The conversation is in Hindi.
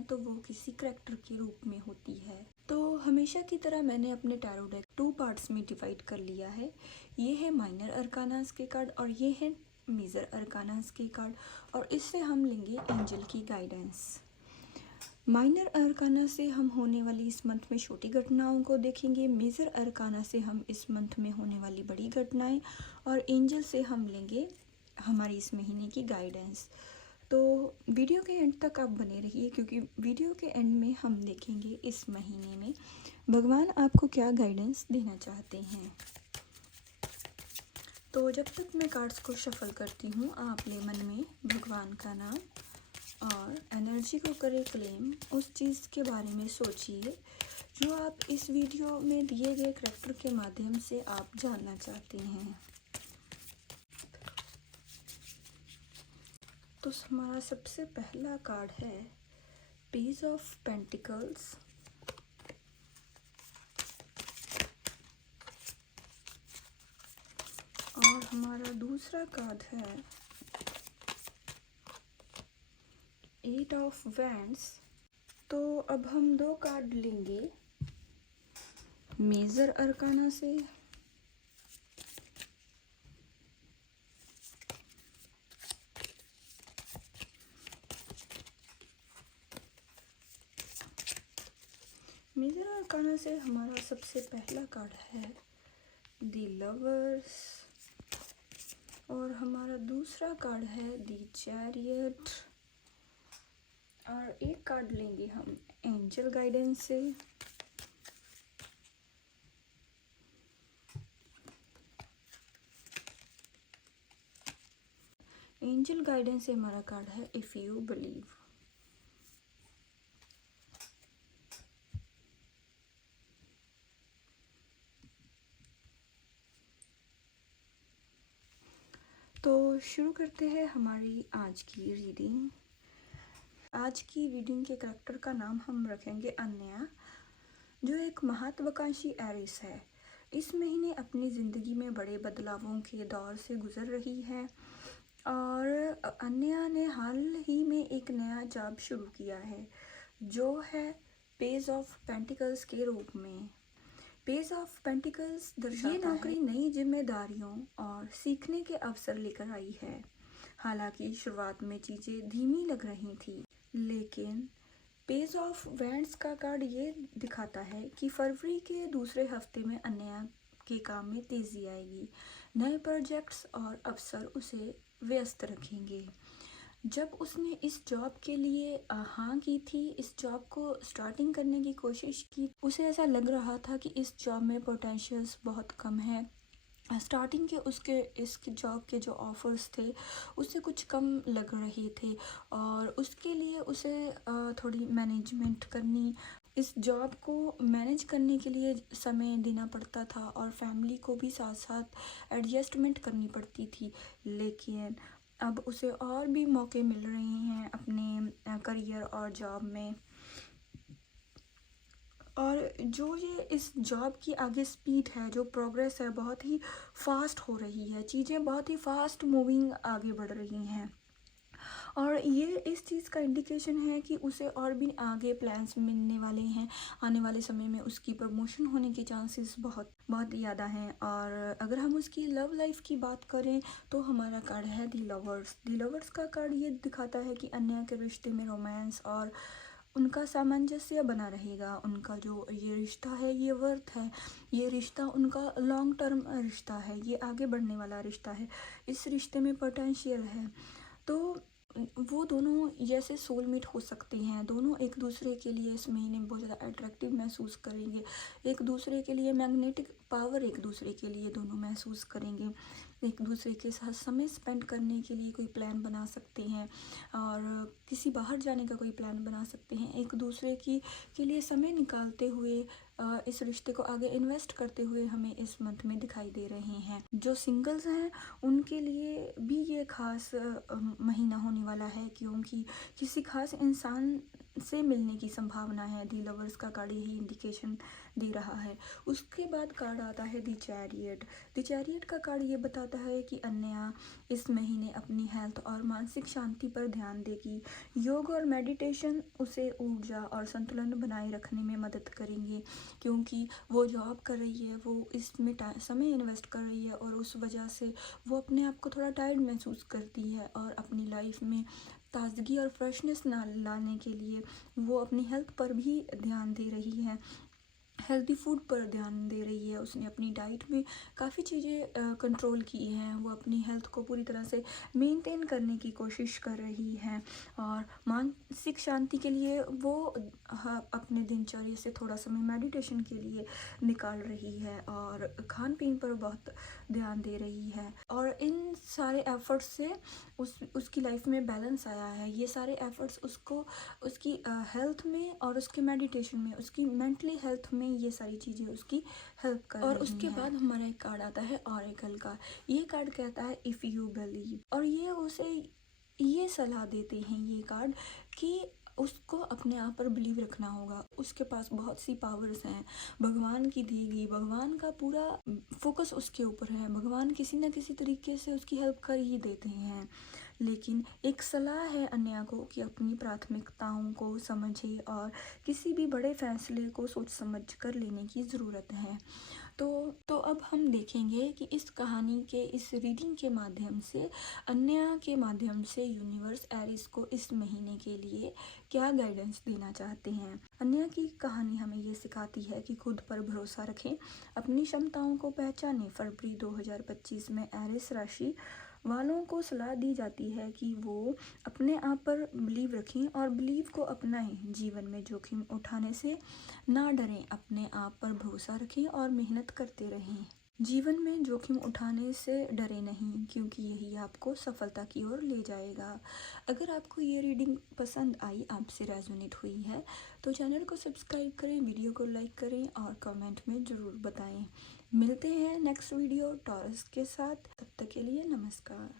हैं तो वो किसी करैक्टर के रूप में होती है। तो हमेशा की तरह मैंने अपने टैरो डेक 2 पार्ट्स में डिवाइड कर लिया है। ये है माइनर अरकानास के कार्ड और ये है मेजर अरकानास के कार्ड, और इससे हम लेंगे एंजल की गाइडेंस। माइनर अरकाना से हम होने वाली इस मंथ में छोटी घटनाओं को देखेंगे, मेजर अरकाना से हम इस मंथ में होने वाली बड़ी घटनाएं, और एंजल से हम लेंगे हमारी इस महीने की गाइडेंस। तो वीडियो के एंड तक आप बने रहिए, क्योंकि वीडियो के एंड में हम देखेंगे इस महीने में भगवान आपको क्या गाइडेंस देना चाहते हैं। तो जब तक मैं कार्ड्स को शफल करती हूँ, आप ले मन में भगवान का नाम और एनर्जी को करें क्लेम। उस चीज़ के बारे में सोचिए जो आप इस वीडियो में दिए गए करैक्टर के माध्यम से आप जानना चाहते हैं। तो हमारा सबसे पहला कार्ड है पेज ऑफ पेंटिकल्स, और हमारा दूसरा कार्ड है 8 ऑफ वैंड्स। तो अब हम 2 कार्ड लेंगे मेजर अरकाना से मेजर अरकाना से हमारा सबसे पहला कार्ड है द लवर्स, और हमारा दूसरा कार्ड है द चैरियट, और एक कार्ड लेंगे हम एंजल गाइडेंस से। एंजल गाइडेंस से हमारा कार्ड है इफ यू बिलीव। तो शुरू करते हैं हमारी आज की रीडिंग। आज की रीडिंग के करैक्टर का नाम हम रखेंगे अन्या, जो एक महत्वाकांक्षी एरिस है। इस महीने अपनी ज़िंदगी में बड़े बदलावों के दौर से गुजर रही है, और अन्या ने हाल ही में एक नया जॉब शुरू किया है जो है पेज ऑफ पेंटिकल्स के रूप में। पेज ऑफ पेंटिकल्स दर्शाता ये नौकरी नई जिम्मेदारियों और सीखने के अवसर लेकर आई है। हालांकि शुरुआत में चीज़ें धीमी लग रही थी, लेकिन पेज ऑफ वैंड्स का कार्ड ये दिखाता है कि फरवरी के दूसरे हफ्ते में अन्या के काम में तेज़ी आएगी। नए प्रोजेक्ट्स और अवसर उसे व्यस्त रखेंगे। जब उसने इस जॉब के लिए हाँ की थी, इस जॉब को स्टार्टिंग करने की कोशिश की, उसे ऐसा लग रहा था कि इस जॉब में पोटेंशियल्स बहुत कम है। स्टार्टिंग के उसके इस जॉब के जो ऑफर्स थे उससे कुछ कम लग रहे थे, और उसके लिए उसे थोड़ी मैनेजमेंट करनी, इस जॉब को मैनेज करने के लिए समय देना पड़ता था, और फैमिली को भी साथ साथ एडजस्टमेंट करनी पड़ती थी। लेकिन अब उसे और भी मौके मिल रहे हैं अपने करियर और जॉब में, और जो ये इस जॉब की आगे स्पीड है, जो प्रोग्रेस है, बहुत ही फास्ट हो रही है। चीज़ें बहुत ही फास्ट मूविंग आगे बढ़ रही हैं, और ये इस चीज़ का इंडिकेशन है कि उसे और भी आगे प्लान्स मिलने वाले हैं। आने वाले समय में उसकी प्रमोशन होने के चांसेस बहुत बहुत ज़्यादा हैं। और अगर हम उसकी लव लाइफ की बात करें तो हमारा कार्ड है दी लवर्स। दी लवर्स का कार्ड ये दिखाता है कि अन्य के रिश्ते में रोमांस और उनका सामंजस्य बना रहेगा। उनका जो ये रिश्ता है, ये वर्थ है, ये रिश्ता उनका लॉन्ग टर्म रिश्ता है, ये आगे बढ़ने वाला रिश्ता है, इस रिश्ते में पोटेंशियल है। तो वो दोनों जैसे सोलमेट हो सकते हैं। दोनों एक दूसरे के लिए इस महीने में बहुत ज़्यादा अट्रैक्टिव महसूस करेंगे, एक दूसरे के लिए मैग्नेटिक पावर एक दूसरे के लिए दोनों महसूस करेंगे। एक दूसरे के साथ समय स्पेंड करने के लिए कोई प्लान बना सकते हैं, और किसी बाहर जाने का कोई प्लान बना सकते हैं। एक दूसरे की के लिए समय निकालते हुए इस रिश्ते को आगे इन्वेस्ट करते हुए हमें इस मंथ में दिखाई दे रहे हैं। जो सिंगल्स हैं उनके लिए भी ये खास महीना होने वाला है, क्योंकि किसी खास इंसान से मिलने की संभावना है। दी लवर्स का कार्ड यही इंडिकेशन दे रहा है। उसके बाद कार्ड आता है दी चैरियट। दी चैरियट का कार्ड ये बताता है कि अन्या इस महीने अपनी हेल्थ और मानसिक शांति पर ध्यान देगी। योग और मेडिटेशन उसे ऊर्जा और संतुलन बनाए रखने में मदद करेंगे, क्योंकि वो जॉब कर रही है, वो इसमें समय इन्वेस्ट कर रही है और उस वजह से वो अपने आप को थोड़ा टायर्ड महसूस करती है और अपनी लाइफ में ताजगी और फ्रेशनेस लाने के लिए वो अपनी हेल्थ पर भी ध्यान दे रही है, हेल्दी फूड पर ध्यान दे रही है। उसने अपनी डाइट में काफ़ी चीज़ें कंट्रोल की हैं। वो अपनी हेल्थ को पूरी तरह से मेंटेन करने की कोशिश कर रही है और मानसिक शांति के लिए वो अपने दिनचर्या से थोड़ा समय मेडिटेशन के लिए निकाल रही है और खान पीन पर बहुत ध्यान दे रही है। और इन सारे एफर्ट्स से उसकी लाइफ में बैलेंस आया है। ये सारे एफर्ट्स उसको उसकी हेल्थ में और उसके मेडिटेशन में, उसकी मेंटली हेल्थ में ये सारी चीज़ें उसकी हेल्प कर और उसके बाद हमारा एक कार्ड आता है ऑरेकल का। ये कार्ड कहता है इफ़ यू बिलीव, और ये उसे ये सलाह देते हैं ये कार्ड कि उसको अपने आप पर बिलीव रखना होगा। उसके पास बहुत सी पावर्स हैं, भगवान की दी गई, भगवान का पूरा फोकस उसके ऊपर है, भगवान किसी न किसी तरीके से उसकी हेल्प कर ही देते हैं। लेकिन एक सलाह है अन्या को कि अपनी प्राथमिकताओं को समझे और किसी भी बड़े फैसले को सोच समझ कर लेने की ज़रूरत है। तो अब हम देखेंगे कि इस कहानी के, इस रीडिंग के माध्यम से, अन्या के माध्यम से यूनिवर्स एरिस को इस महीने के लिए क्या गाइडेंस देना चाहते हैं। अन्या की कहानी हमें ये सिखाती है कि खुद पर भरोसा रखें, अपनी क्षमताओं को पहचानें। फरवरी 2025 में एरिस राशि वालों को सलाह दी जाती है कि वो अपने आप पर बिलीव रखें और बिलीव को अपनाएं। जीवन में जोखिम उठाने से ना डरें, अपने आप पर भरोसा रखें और मेहनत करते रहें। जीवन में जोखिम उठाने से डरे नहीं, क्योंकि यही आपको सफलता की ओर ले जाएगा। अगर आपको ये रीडिंग पसंद आई, आपसे रेजोनेट हुई है, तो चैनल को सब्सक्राइब करें, वीडियो को लाइक करें और कमेंट में ज़रूर बताएं। मिलते हैं नेक्स्ट वीडियो टॉरस के साथ। तब तक के लिए नमस्कार।